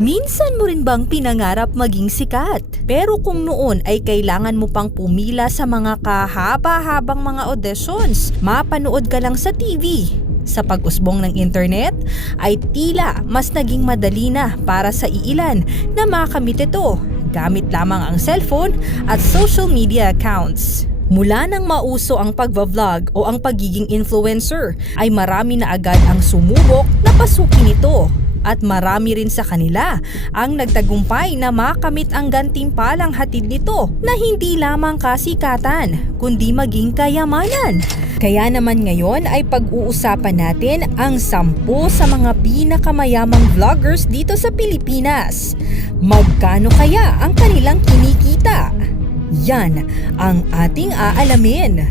Minsan mo rin bang pinangarap maging sikat? Pero kung noon ay kailangan mo pang pumila sa mga kahaba-habang mga auditions, mapanood ka lang sa TV. Sa pag-usbong ng internet ay tila mas naging madali na para sa iilan na makamit ito gamit lamang ang cellphone at social media accounts. Mula nang mauso ang pagva-vlog o ang pagiging influencer ay marami na agad ang sumubok na pasukin ito. At marami rin sa kanila ang nagtagumpay na makamit ang gantimpalang hatid nito na hindi lamang kasikatan kundi maging kayamanan. Kaya naman ngayon ay pag-uusapan natin ang 10 sa mga pinakamayamang vloggers dito sa Pilipinas. Magkano kaya ang kanilang kinikita? Yan ang ating aalamin.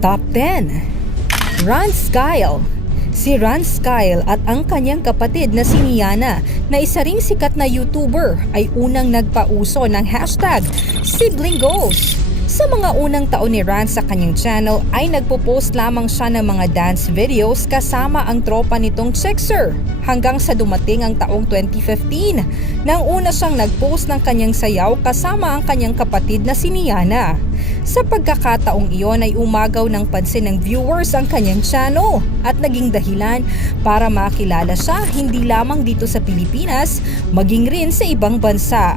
Top 10. Rance Kyle. Si Rance Kyle at ang kanyang kapatid na si Niana na isa ring sikat na YouTuber ay unang nagpauso ng hashtag #SiblingGoals. Sa mga unang taon ni Rance sa kanyang channel ay nagpo-post lamang siya ng mga dance videos kasama ang tropa nitong Chexer hanggang sa dumating ang taong 2015 nang una siyang nagpost ng kanyang sayaw kasama ang kanyang kapatid na si Niana. Sa pagkakataong iyon ay umagaw ng pansin ng viewers ang kanyang channel at naging dahilan para makilala siya hindi lamang dito sa Pilipinas maging rin sa ibang bansa.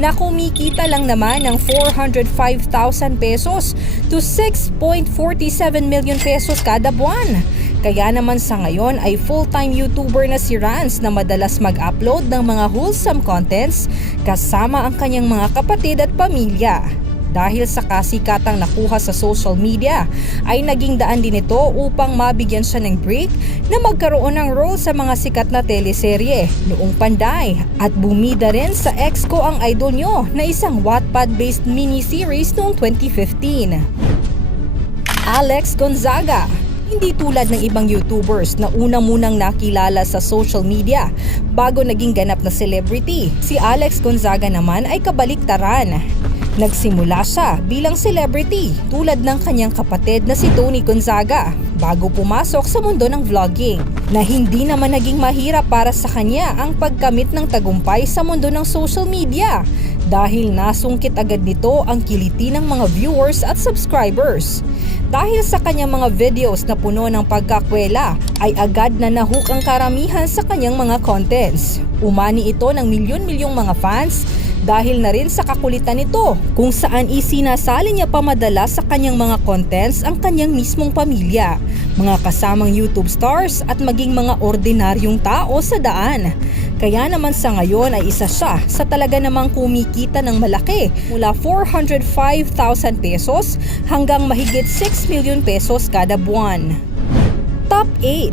Na kumikita lang naman ng 405,000 pesos to 6.47 million pesos kada buwan. Kaya naman sa ngayon ay full-time YouTuber na si Rance na madalas mag-upload ng mga wholesome contents kasama ang kanyang mga kapatid at pamilya. Dahil sa kasikatang nakuha sa social media, ay naging daan din ito upang mabigyan siya ng break na magkaroon ng role sa mga sikat na teleserye noong panday at bumida rin sa Ex Ko Ang Idol Nyo na isang Wattpad-based miniseries noong 2015. Alex Gonzaga. Hindi tulad ng ibang YouTubers na una munang nakilala sa social media bago naging ganap na celebrity. Si Alex Gonzaga naman ay kabaliktaran. Nagsimula siya bilang celebrity tulad ng kanyang kapatid na si Tony Gonzaga bago pumasok sa mundo ng vlogging na hindi naman naging mahirap para sa kanya ang pagkamit ng tagumpay sa mundo ng social media dahil nasungkit agad nito ang kiliti ng mga viewers at subscribers. Dahil sa kanyang mga videos na puno ng pagkakwela ay agad na nahook ang karamihan sa kanyang mga contents. Umani ito ng milyon-milyong mga fans dahil na rin sa kakulitan nito kung saan isinasali niya pa madalas sa kanyang mga contents ang kanyang mismong pamilya, mga kasamang YouTube stars at maging mga ordinaryong tao sa daan. Kaya naman sa ngayon ay isa siya sa talaga namang kumikita ng malaki mula 405,000 pesos hanggang mahigit 6 million pesos kada buwan. Top 8.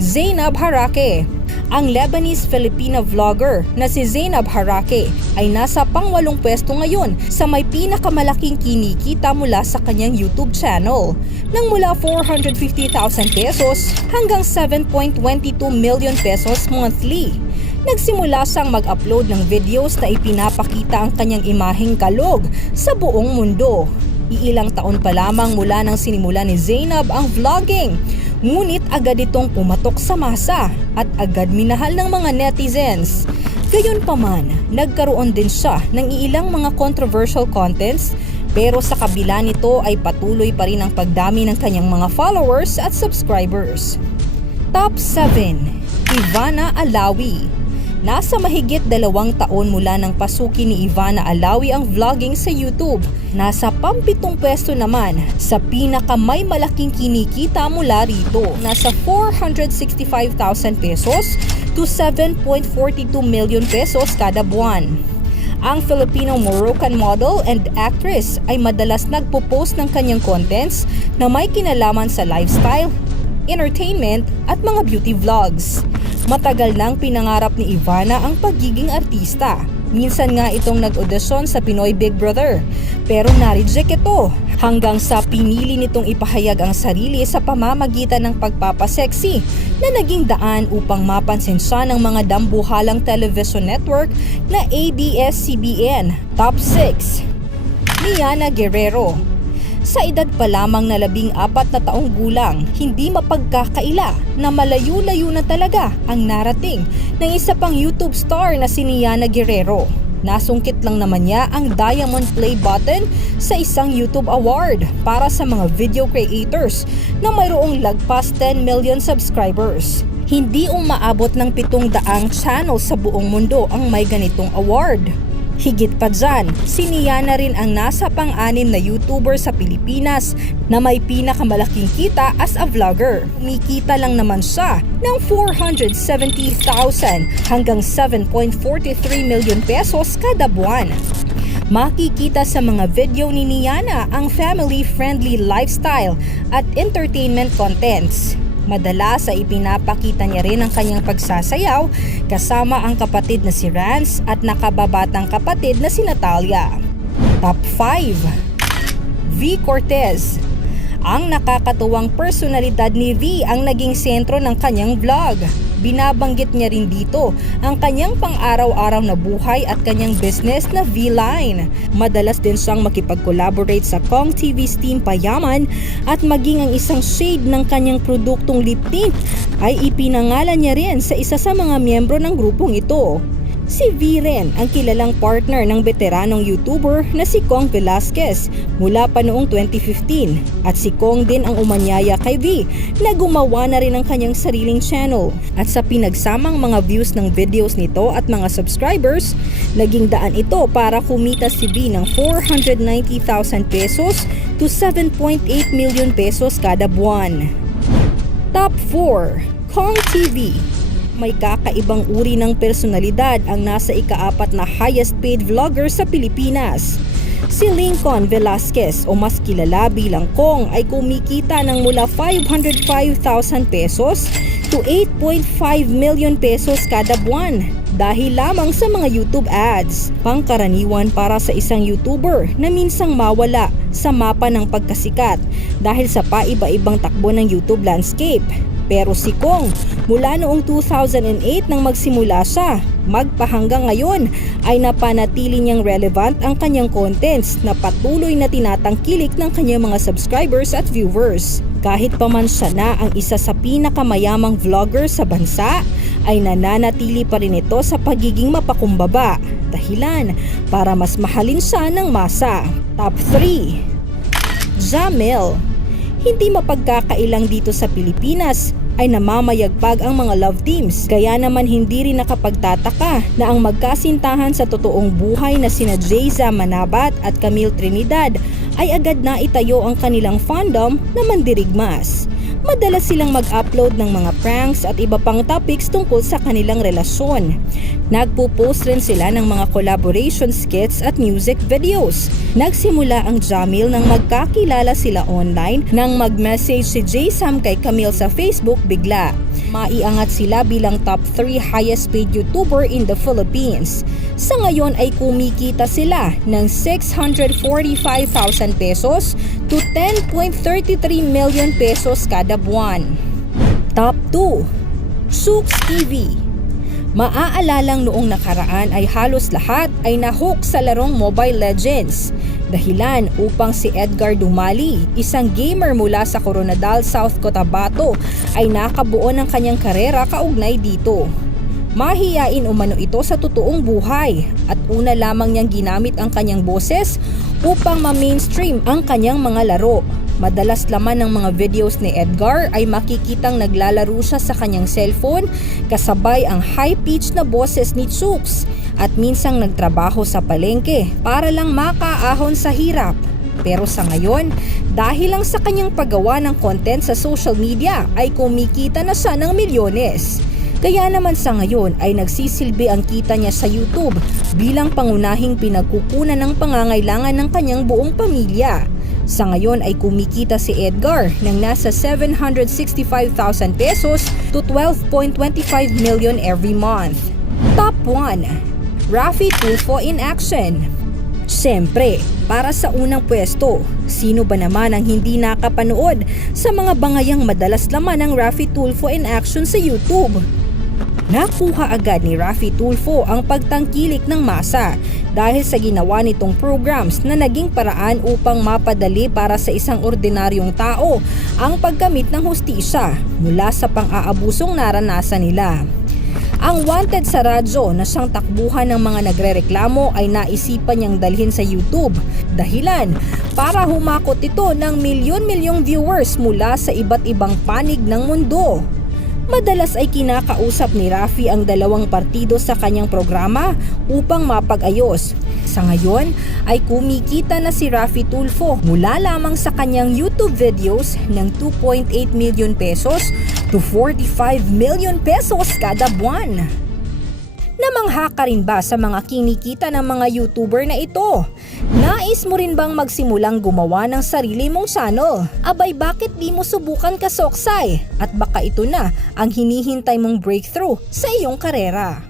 Zainab Harake. Ang Lebanese-Filipina vlogger na si Zainab Harake ay nasa pang-8 pwesto ngayon sa may pinakamalaking kinikita mula sa kanyang YouTube channel nang mula 450,000 pesos hanggang 7.22 million pesos monthly. Nagsimula siyang mag-upload ng videos na ipinapakita ang kanyang imaheng kalog sa buong mundo. Iilang taon pa lamang mula nang sinimula ni Zainab ang vlogging. Ngunit agad itong pumatok sa masa at agad minahal ng mga netizens. Gayunpaman, nagkaroon din siya ng iilang mga controversial contents pero sa kabila nito ay patuloy pa rin ang pagdami ng kanyang mga followers at subscribers. Top 7. Ivana Alawi. Nasa mahigit 2 taon mula nang pasukin ni Ivana Alawi ang vlogging sa YouTube. Nasa pang-7 pwesto naman sa pinakamay malaking kinikita mula rito. Nasa 465,000 pesos to 7.42 million pesos kada buwan. Ang Filipino-Moroccan model and actress ay madalas nagpo-post ng kanyang contents na may kinalaman sa lifestyle, entertainment at mga beauty vlogs. Matagal nang pinangarap ni Ivana ang pagiging artista. Minsan nga itong nag-audition sa Pinoy Big Brother pero na-reject ito hanggang sa pinili nitong ipahayag ang sarili sa pamamagitan ng pagpapasexy na naging daan upang mapansin siya ng mga dambuhalang television network na ABS-CBN. Top 6. Niana Guerrero. Sa edad pa lamang na 14 na taong gulang, hindi mapagkakaila na malayo-layo na talaga ang narating ng isa pang YouTube star na si Niana Guerrero. Nasungkit lang naman niya ang Diamond Play button sa isang YouTube award para sa mga video creators na mayroong lagpas 10 million subscribers. Hindi umaabot ng 700 channels sa buong mundo ang may ganitong award. Higit pa dyan, si Niana rin ang nasa pang-anim na YouTuber sa Pilipinas na may pinakamalaking kita as a vlogger. Kumikita lang naman siya ng 470,000 hanggang 7.43 million pesos kada buwan. Makikita sa mga video ni Niana ang family-friendly lifestyle at entertainment contents. Madalas ay ipinapakita niya rin ang kanyang pagsasayaw kasama ang kapatid na si Rance at nakababatang kapatid na si Natalia. Top 5. V. Cortez. Ang nakakatuwang personalidad ni V ang naging sentro ng kanyang vlog. Binabanggit niya rin dito ang kanyang pang-araw-araw na buhay at kanyang business na V-Line. Madalas din siyang makipag-collaborate sa Kong TV's Team Payaman at maging ang isang shade ng kanyang produktong lip tint ay ipinangalan niya rin sa isa sa mga miyembro ng grupong ito. Si V rin ang kilalang partner ng veteranong YouTuber na si Kong Velasquez mula pa noong 2015 at si Kong din ang umanyaya kay V na gumawa na rin ng kanyang sariling channel at sa pinagsamang mga views ng videos nito at mga subscribers, naging daan ito para kumita si V ng 490,000 pesos to 7.8 million pesos kada buwan. Top 4. Kong TV. May kakaibang uri ng personalidad ang nasa ika-4 na highest paid vlogger sa Pilipinas. Si Lincoln Velasquez o mas kilala bilang Kong ay kumikita ng mula 505,000 pesos to 8.5 million pesos kada buwan dahil lamang sa mga YouTube ads. Pangkaraniwan para sa isang YouTuber na minsang mawala sa mapa ng pagkasikat dahil sa paiba-ibang takbo ng YouTube landscape. Pero si Kong, mula noong 2008 nang magsimula siya, magpahanggang ngayon ay napanatili niyang relevant ang kanyang contents na patuloy na tinatangkilik ng kanyang mga subscribers at viewers. Kahit pa man siya na ang isa sa pinakamayamang vlogger sa bansa, ay nananatili pa rin ito sa pagiging mapakumbaba. Dahilan para mas mahalin siya ng masa. Top 3. Jamel. Hindi mapagkakailang dito sa Pilipinas ay namamayagpag ang mga love teams. Kaya naman hindi rin nakapagtataka na ang magkasintahan sa totoong buhay na sina Jayza Manabat at Camille Trinidad ay agad na itayo ang kanilang fandom na mandirigmas. Madalas silang mag-upload ng mga pranks at iba pang topics tungkol sa kanilang relasyon. Nagpo-post rin sila ng mga collaboration skits at music videos. Nagsimula ang Jamil nang magkakilala sila online nang mag-message si J-Sam kay Camille sa Facebook bigla. Maiangat sila bilang top 3 highest paid YouTuber in the Philippines. Sa ngayon ay kumikita sila ng 645,000 pesos to 10.33 million pesos kada buwan. Top 2. Sooks TV. Maaalalang noong nakaraan ay halos lahat ay nahook sa larong Mobile Legends. Dahilan upang si Edgar Dumali, isang gamer mula sa Coronadal, South Cotabato, ay nakabuo ng kanyang karera kaugnay dito. Mahiyain umano ito sa totoong buhay at una lamang niyang ginamit ang kanyang boses upang ma-mainstream ang kanyang mga laro. Madalas laman ng mga videos ni Edgar ay makikitang naglalaro siya sa kanyang cellphone kasabay ang high-pitched na boses ni Chooks at minsang nagtrabaho sa palengke para lang makaahon sa hirap. Pero sa ngayon, dahil lang sa kanyang paggawa ng content sa social media ay kumikita na siya ng milyones. Kaya naman sa ngayon ay nagsisilbi ang kita niya sa YouTube bilang pangunahing pinagkukunan ng pangangailangan ng kanyang buong pamilya. Sa ngayon ay kumikita si Edgar ng nasa 765,000 pesos to 12.25 million every month. Top 1. Raffy Tulfo in action. Siyempre, para sa unang pwesto, sino ba naman ang hindi nakapanood sa mga bangayang madalas laman ng Raffy Tulfo in action sa YouTube? Nakuha agad ni Raffy Tulfo ang pagtangkilik ng masa dahil sa ginawa nitong programs na naging paraan upang mapadali para sa isang ordinaryong tao ang paggamit ng hustisya mula sa pang-aabusong naranasan nila. Ang wanted sa radyo na siyang takbuhan ng mga nagrereklamo ay naisipan niyang dalhin sa YouTube. Dahilan para humakot ito ng milyon-milyong viewers mula sa iba't ibang panig ng mundo. Madalas ay kinakausap ni Raffy ang dalawang partido sa kanyang programa upang mapag-ayos. Sa ngayon ay kumikita na si Raffy Tulfo mula lamang sa kanyang YouTube videos ng 2.8 million pesos to 45 million pesos kada buwan. Namangha ka rin ba sa mga kinikita ng mga YouTuber na ito? Nais mo rin bang magsimulang gumawa ng sarili mong channel? Abay, bakit di mo subukan kasoksay? At baka ito na ang hinihintay mong breakthrough sa iyong karera.